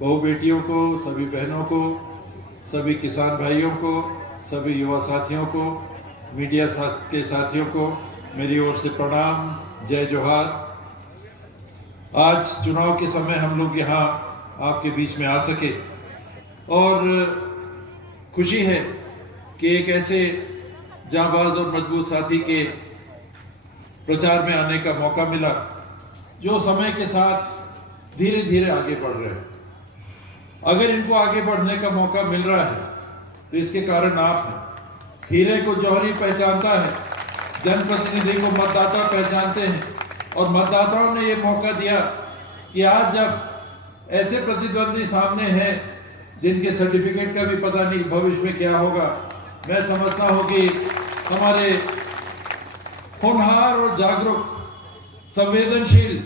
बहू बेटियों को, सभी बहनों को, सभी किसान भाइयों को, सभी युवा साथियों को, मीडिया के साथियों को मेरी ओर से प्रणाम, जय जोहार। आज चुनाव के समय हम लोग यहाँ आपके बीच में आ सके और खुशी है कि एक ऐसे जांबाज और मजबूत साथी के प्रचार में आने का मौका मिला जो समय के साथ धीरे धीरे आगे बढ़ रहे हैं। अगर इनको आगे बढ़ने का मौका मिल रहा है तो इसके कारण आप हैं। हीरे को जौहरी पहचानता है, जनप्रतिनिधि को मतदाता पहचानते हैं और मतदाताओं ने ये मौका दिया कि आज जब ऐसे प्रतिद्वंदी सामने हैं जिनके सर्टिफिकेट का भी पता नहीं भविष्य में क्या होगा, मैं समझता हूं कि हमारे होनहार और जागरूक, संवेदनशील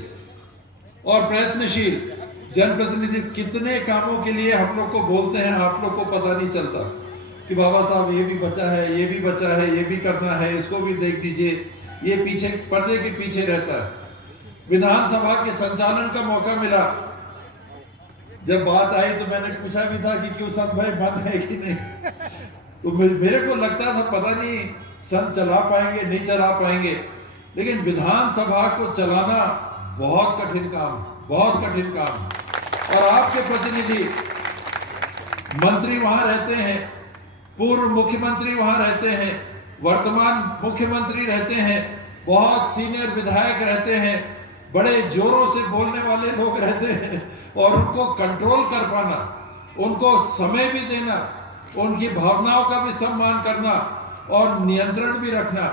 और प्रयत्नशील जनप्रतिनिधि कितने कामों के लिए हम लोग को बोलते हैं, आप लोग को पता नहीं चलता कि बाबा साहब ये भी बचा है, ये भी बचा है, ये भी करना है, इसको भी देख दीजिए। ये पीछे पर्दे के पीछे रहता है। विधानसभा के संचालन का मौका मिला, जब बात आई तो मैंने पूछा भी था कि क्यों संत भाई बंद है कि नहीं, तो मेरे को लगता था पता नहीं संत चला पाएंगे नहीं चला पाएंगे, लेकिन विधानसभा को चलाना बहुत कठिन काम, बहुत कठिन काम। और आपके प्रतिनिधि मंत्री वहां रहते हैं, पूर्व मुख्यमंत्री वहां रहते हैं, वर्तमान मुख्यमंत्री रहते हैं, बहुत सीनियर विधायक रहते हैं, बड़े जोरों से बोलने वाले लोग रहते हैं और उनको कंट्रोल कर पाना, उनको समय भी देना, उनकी भावनाओं का भी सम्मान करना और नियंत्रण भी रखना,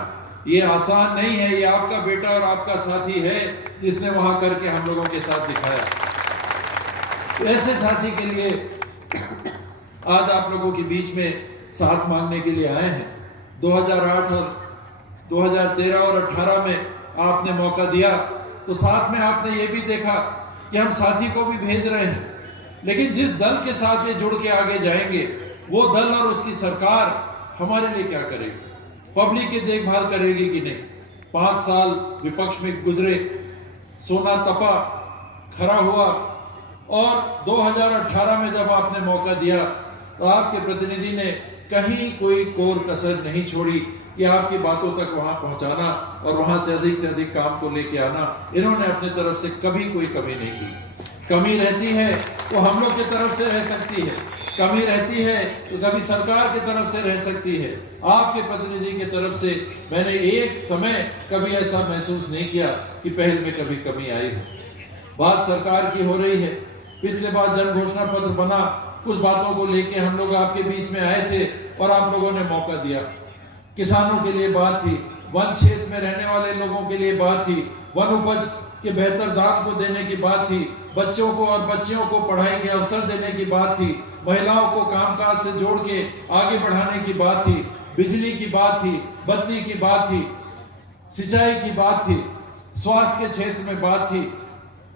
ये आसान नहीं है। ये आपका बेटा और आपका साथी है जिसने वहां करके हम लोगों के साथ दिखाया। तो ऐसे साथी के लिए आज आप लोगों के बीच में साथ मांगने के लिए आए हैं। 2008 और 2013 और 18 में आपने मौका दिया तो साथ में आपने ये भी देखा कि हम साथी को भी भेज रहे हैं, लेकिन जिस दल के साथ ये जुड़ के आगे जाएंगे वो दल और उसकी सरकार हमारे लिए क्या करेगी, पब्लिक की देखभाल करेगी कि नहीं। 5 साल विपक्ष में गुजरे, सोना तपा, खरा हुआ और 2018 में जब आपने मौका दिया तो आपके प्रतिनिधि ने कहीं कोई कोर कसर नहीं छोड़ी कि आपकी बातों तक वहां पहुंचाना और वहां से अधिक काम को लेके आना। इन्होंने अपने तरफ से कभी कोई कमी नहीं की। कमी रहती है तो हम लोग की तरफ से रह सकती है, कमी रहती है तो कभी सरकार की तरफ से रह सकती है। आपके प्रतिनिधि की तरफ से मैंने एक समय कभी ऐसा महसूस नहीं किया कि पहल में कभी कमी आई हो। बात सरकार की हो रही है। पिछले बार जन घोषणा पत्र बना, कुछ बातों को लेके हम लोग आपके बीच में आए थे और आप लोगों ने मौका दिया। किसानों के लिए बात थी, वन क्षेत्र में रहने वाले लोगों के लिए बात थी, वन उपज के बेहतर दाम को देने की बात थी, बच्चों को और बच्चियों को पढ़ाई के अवसर देने की बात थी, महिलाओं को कामकाज से जोड़ के आगे बढ़ाने की बात थी, बिजली की बात थी, बत्ती की बात थी, सिंचाई की बात थी, स्वास्थ्य के क्षेत्र में बात थी,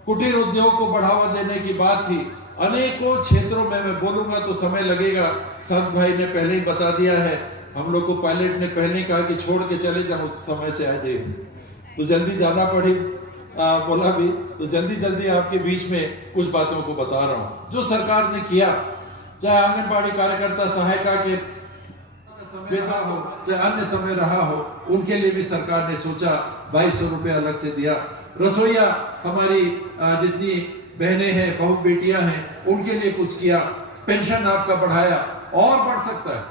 कुटीर उद्योग को बढ़ावा देने की बात थी। अनेकों क्षेत्रों में मैं बोलूंगा तो समय लगेगा। संत भाई ने पहले ही बता दिया है, हम लोग को पायलट ने पहले ही कहा कि छोड़ के चले जाओ, समय से आ जाइए, तो जल्दी जाना पड़ी, बोला भी तो जल्दी आपके बीच में कुछ बातों को बता रहा हूं जो सरकार ने किया। चाहे आंगनबाड़ी कार्यकर्ता सहायिका के वेतन हो, चाहे अन्य समय रहा हो, उनके लिए भी सरकार ने सोचा 2200 रुपये अलग से दिया। रसोईया हमारी जितनी बहनें हैं, बहू बेटियां हैं, उनके लिए कुछ किया। पेंशन आपका बढ़ाया, और बढ़ सकता है,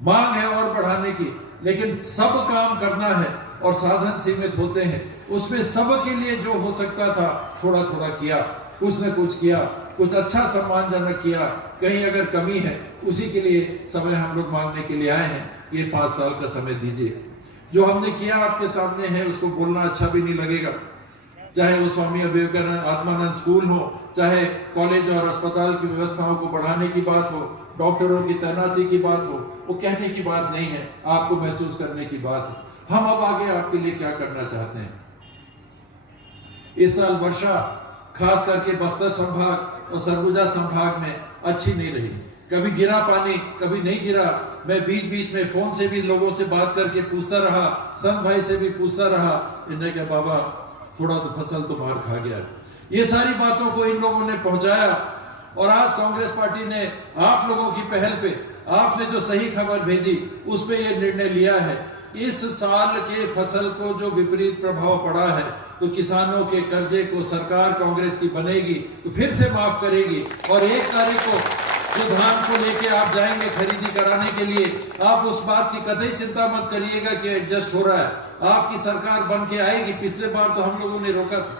मांग है और बढ़ाने की, लेकिन सब काम करना है और साधन सीमित होते हैं। उसमें सबके लिए जो हो सकता था थोड़ा थोड़ा किया, कुछ न कुछ किया, कुछ अच्छा सम्मानजनक किया। कहीं अगर कमी है उसी के लिए समय हम लोग मांगने के लिए आए हैं। ये 5 साल का समय दीजिए। जो हमने किया आपके सामने है, उसको बोलना अच्छा भी नहीं लगेगा। चाहे वो स्वामी विवेकानंद आत्मानंद स्कूल हो, चाहे कॉलेज और अस्पताल की व्यवस्थाओं को बढ़ाने की बात हो, डॉक्टरों की तैनाती की बात हो, वो कहने की बात नहीं है, आपको महसूस करने की बात है। हम अब आगे आपके लिए क्या करना चाहते हैं। इस साल वर्षा खास करके बस्तर संभाग और सरगुजा संभाग में अच्छी नहीं रही। कभी गिरा पानी, कभी नहीं गिरा। मैं बीच बीच में फोन से भी लोगों से बात करके पूछता रहा, संत भाई से भी पूछता रहा। इन्होंने कहा बाबा थोड़ा तो फसल तो मार खा गया। ये सारी बातों को इन लोगों ने पहुंचाया और आज कांग्रेस पार्टी ने आप लोगों की पहल पे, आपने जो सही खबर भेजी उस पे ये निर्णय लिया है। इस साल के फसल को जो विपरीत प्रभाव पड़ा है, तो किसानों के कर्जे को सरकार कांग्रेस की बनेगी तो फिर से माफ करेगी। और 1 तारीख को जो धान को लेके आप जाएंगे खरीदी कराने के लिए, आप उस बात की कतई चिंता मत करिएगा कि एडजस्ट हो रहा है। आपकी सरकार बन के आएगी। पिछले बार तो हम लोगों ने रोका था,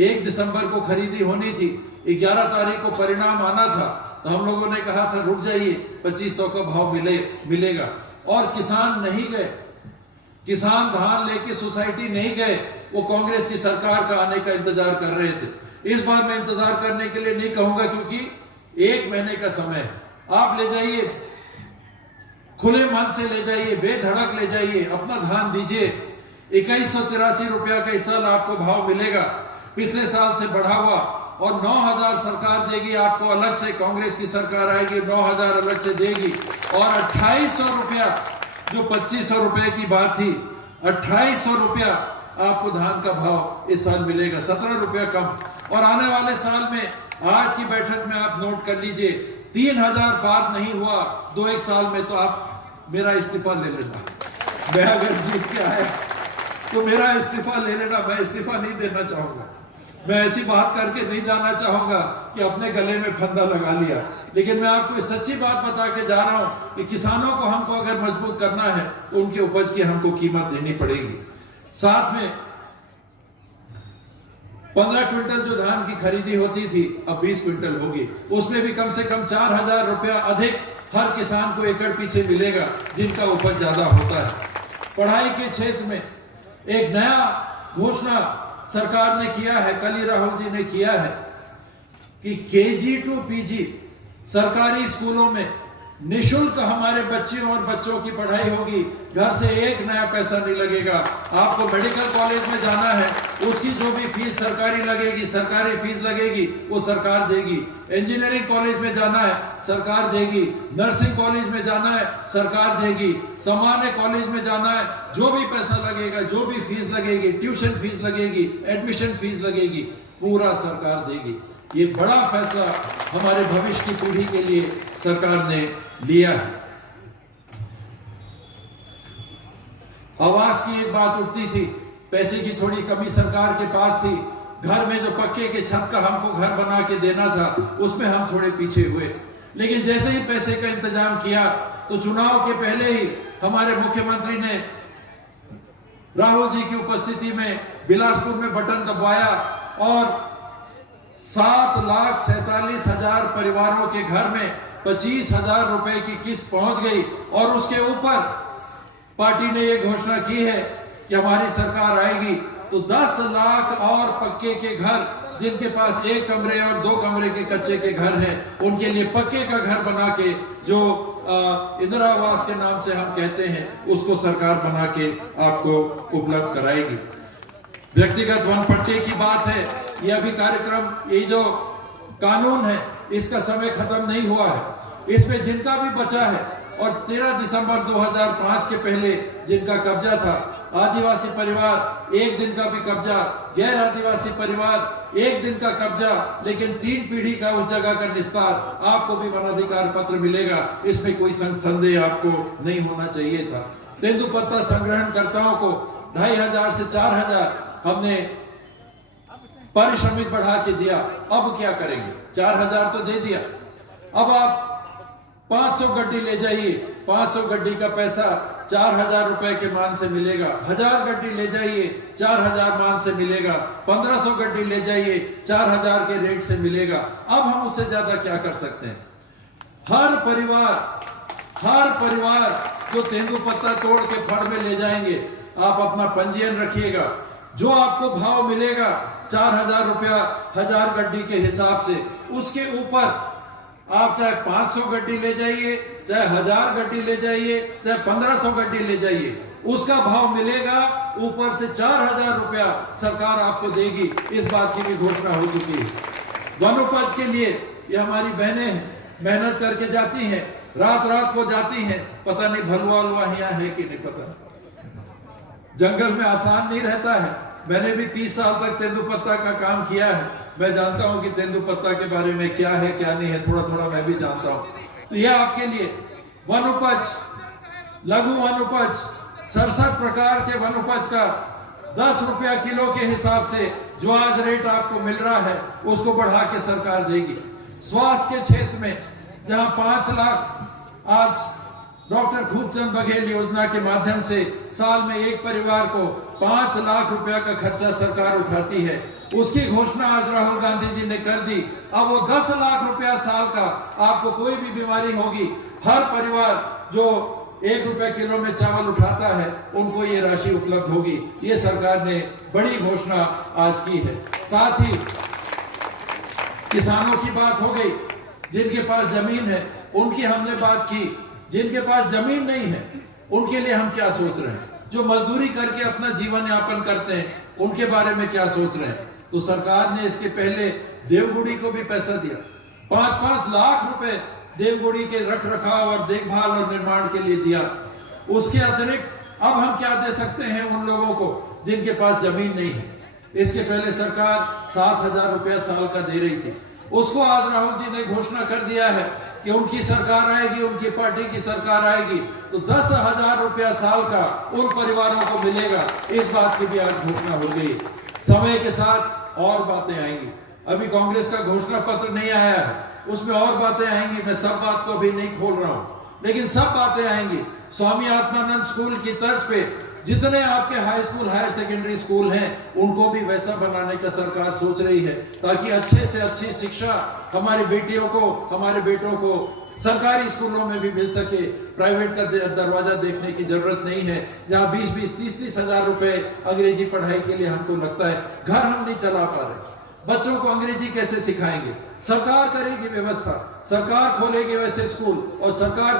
1 दिसंबर को खरीदी होनी थी, 11 तारीख को परिणाम आना था, तो हम लोगों ने कहा था रुक जाइए, 2500 का भाव मिलेगा। और किसान नहीं गए, किसान धान लेके सोसाइटी नहीं गए, वो कांग्रेस की सरकार का आने का इंतजार कर रहे थे। इस बार मैं इंतजार करने के लिए नहीं कहूंगा, क्योंकि 1 महीने का समय है। आप ले जाइए, खुले मन से ले जाइए, बेधड़क ले जाइए, अपना धान दीजिए। 2183 रुपया का इस साल आपको भाव मिलेगा, पिछले साल से बढ़ा हुआ। और 9000 सरकार देगी आपको अलग से, कांग्रेस की सरकार आएगी 9000 अलग से देगी। और 2800 रुपया, जो 2500 रुपए की बात थी, 2800 रुपया आपको धान का भाव इस साल मिलेगा, 17 रुपया कम। और आने वाले साल में, आज की बैठक में आप नोट कर लीजिए, 3000 पार नहीं हुआ 2-1 साल में, तो आप मेरा इस्तीफा ले लेना। मैं अगर जीत के आया तो मेरा इस्तीफा ले लेना, मैं इस्तीफा नहीं देना चाहूंगा। मैं ऐसी बात करके नहीं जाना चाहूंगा कि अपने गले में फंदा लगा लिया। लेकिन मैं आपको सच्ची बात बता के जा रहा हूं कि किसानों को हमको अगर मजबूत करना है तो उनके उपज की हमको कीमत देनी पड़ेगी। साथ में 15 क्विंटल जो धान की खरीदी होती थी, अब 20 क्विंटल होगी। उसमें भी कम से कम 4000 रुपया अधिक हर किसान को एकड़ पीछे मिलेगा, जिनका उपज ज्यादा होता है। पढ़ाई के क्षेत्र में एक नया घोषणा सरकार ने किया है, कल ही राहुल जी ने किया है, कि KG to PG सरकारी स्कूलों में निःशुल्क हमारे बच्चियों और बच्चों की पढ़ाई होगी। घर से एक नया पैसा नहीं लगेगा। आपको मेडिकल कॉलेज में जाना है, उसकी जो भी फीस सरकारी लगेगी, सरकारी फीस लगेगी, वो सरकार देगी। इंजीनियरिंग कॉलेज में जाना है, सरकार देगी। नर्सिंग कॉलेज में जाना है, सरकार देगी। सामान्य कॉलेज में जाना है, जो भी पैसा लगेगा, जो भी फीस लगेगी, ट्यूशन फीस लगेगी, एडमिशन फीस लगेगी, पूरा सरकार देगी। ये बड़ा फैसला हमारे भविष्य की पीढ़ी के लिए सरकार ने लिया है। आवास की एक बात उठती थी, पैसे की थोड़ी कमी सरकार के पास थी। घर में जो पक्के के छत का हमको घर बना के देना था, उसमें हम थोड़े पीछे हुए। लेकिन जैसे ही पैसे का इंतजाम किया, तो चुनाव के पहले ही हमारे मुख्यमंत्री ने राहुल जी की उपस्थिति में बिलासपुर में बटन दबाया और 7,47,000 परिवारों के घर में 25,000 रुपए की किस्त पहुंच गई। और उसके ऊपर पार्टी ने यह घोषणा की है कि हमारी सरकार आएगी तो 10 लाख और पक्के के घर, जिनके पास 1 कमरे और 2 कमरे के कच्चे के घर हैं, उनके लिए पक्के का घर बना के, जो इंदिरा आवास के नाम से हम कहते हैं, उसको सरकार बना के आपको उपलब्ध कराएगी। व्यक्तिगत वन पट्टे की बात है, यह अभी कार्यक्रम, ये जो कानून है, इसका समय खत्म नहीं हुआ है। इसमें जिनका भी बचा है, और 13 दिसंबर 2005 के पहले जिनका कब्जा था, आदिवासी परिवार 1 दिन का भी कब्जा, गैर आदिवासी परिवार 1 दिन का कब्जा, लेकिन 3 पीढ़ी का उस जगह का निस्तार, आपको भी वनाधिकार पत्र मिलेगा। इसमें कोई संदेह आपको नहीं होना चाहिए था। तेंदुपत्ता संग्रहणकर्ताओं को 2500 से 4000 हमने पारिश्रमिक बढ़ा के दिया। अब क्या करेंगे? 4000 तो दे दिया, अब आप 500 गड्डी ले जाइए, 500 गड्डी का पैसा 4000 रुपए के मान से मिलेगा। 1000 गड्डी ले जाइए, 4000 मान से मिलेगा। 1500 गड्डी ले जाइए, 4000 के रेट से मिलेगा। अब हम उससे ज्यादा क्या कर सकते हैं? हर परिवार जो तेंदुपत्ता तोड़ के फड़ में ले जाएंगे, आप अपना पंजीयन रखिएगा। जो आपको भाव मिलेगा 4000 रुपया 1000 गड्डी के हिसाब से, उसके ऊपर आप चाहे 500 गड्डी ले जाइए, चाहे 1000 गड्डी ले जाइए, चाहे 1500 गड्डी ले जाइए, उसका भाव मिलेगा। ऊपर से 4000 रुपया सरकार आपको देगी। इस बात की भी घोषणा हो चुकी है। वनोपज के लिए ये हमारी बहनें मेहनत करके जाती हैं, रात को जाती हैं। पता नहीं भलुआ यहाँ है कि नहीं पता। जंगल में आसान नहीं रहता है। मैंने भी 30 साल तक तेंदुपत्ता का काम किया है। मैं जानता हूं कि तेंदुपत्ता के बारे में क्या है क्या नहीं है, थोड़ा थोड़ा मैं भी जानता हूं। तो यह आपके लिए वन उपज, लघु वन उपज, 67 प्रकार के वन उपज का 10 रुपया किलो के हिसाब से जो आज रेट आपको मिल रहा है उसको बढ़ा के सरकार देगी। स्वास्थ्य के क्षेत्र में जहां 5 लाख आज डॉक्टर खूबचंद बघेल योजना के माध्यम से साल में एक परिवार को 5 लाख रुपया का खर्चा सरकार उठाती है, उसकी घोषणा आज राहुल गांधी जी ने कर दी। अब वो 10 लाख रुपया साल का, आपको कोई भी बीमारी होगी, हर परिवार जो 1 रुपया किलो में चावल उठाता है उनको ये राशि उपलब्ध होगी। ये सरकार ने बड़ी घोषणा आज की है। साथ ही किसानों की बात हो गई, जिनके पास जमीन है उनकी हमने बात की। जिनके पास जमीन नहीं है उनके लिए हम क्या सोच रहे हैं, जो मजदूरी करके अपना जीवन यापन करते हैं उनके बारे में क्या सोच रहे हैं। तो सरकार ने इसके पहले देवगुड़ी को भी पैसा दिया, 5-5 लाख रुपए देवगुड़ी के रख रखाव और देखभाल और निर्माण के लिए दिया। उसके अतिरिक्त अब हम क्या दे सकते हैं उन लोगों को जिनके पास जमीन नहीं है। इसके पहले सरकार 7,000 रुपया साल का दे रही थी, उसको आज राहुल जी ने घोषणा कर दिया है कि उनकी सरकार आएगी, उनकी पार्टी की सरकार आएगी तो 10,000 रुपया साल का उन परिवारों को मिलेगा। इस बात की भी आज घोषणा हो गई। समय के साथ और बातें आएंगी। अभी कांग्रेस का घोषणा पत्र नहीं आया है, उसमें और बातें आएंगी। मैं सब बात को अभी नहीं खोल रहा हूं, लेकिन सब बातें आएंगी। स्वामी आत्मानंद स्कूल की तर्ज पे जितने आपके high school, higher secondary school हैं उनको भी वैसा बनाने का सरकार सोच रही है, ताकि अच्छे से अच्छी शिक्षा हमारी बेटियों को, हमारे बेटों को सरकारी स्कूलों में भी मिल सके। प्राइवेट का दरवाजा देखने की जरूरत नहीं है, जहां 20-20, 30-30 हजार रुपए अंग्रेजी पढ़ाई के लिए हमको लगता है। घर हम नहीं चला पा रहे, बच्चों को अंग्रेजी कैसे सिखाएंगे? सरकार करेगी व्यवस्था, सरकार खोलेगी वैसे स्कूल और सरकार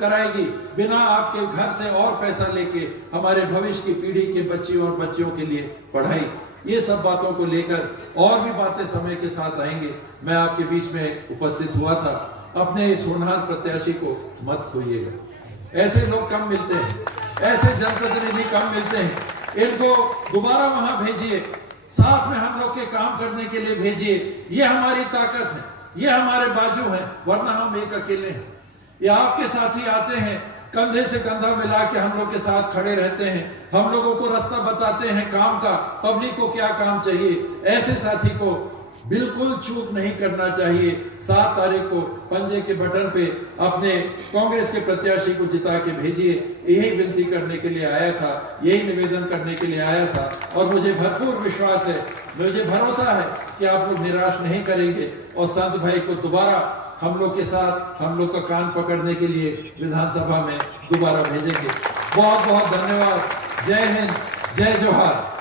कराएगी बिना आपके घर से और पैसा लेके हमारे भविष्य की पीढ़ी के बच्चियों और बच्चियों के लिए पढ़ाई। ये सब बातों को लेकर और भी बातें समय के साथ आएंगे। मैं आपके बीच में उपस्थित हुआ था। अपने इस होनहार प्रत्याशी को मत खोइएगा। ऐसे लोग कम मिलते हैं, ऐसे जनप्रतिनिधि कम मिलते हैं। इनको दोबारा वहां भेजिए, साथ में हम लोग के काम करने के लिए भेजिए। ये हमारी ताकत है, ये हमारे बाजू हैं, वरना हम एक अकेले हैं। ये आपके साथी आते हैं, कंधे से कंधा मिला के हम लोग के साथ खड़े रहते हैं, हम लोगों को रास्ता बताते हैं काम का, पब्लिक को क्या काम चाहिए। ऐसे साथी को बिल्कुल चूक नहीं करना चाहिए। 7 तारीख को पंजे के बटन पे अपने कांग्रेस के प्रत्याशी को जिता के भेजिए। यही विनती करने के लिए आया था, यही निवेदन करने के लिए आया था और मुझे भरपूर विश्वास है, मुझे भरोसा है कि आप लोग निराश नहीं करेंगे और संत भाई को दोबारा हम लोग के साथ, हम लोग का कान पकड़ने के लिए विधानसभा में दोबारा भेजेंगे। बहुत बहुत धन्यवाद। जय हिंद, जय जोहार।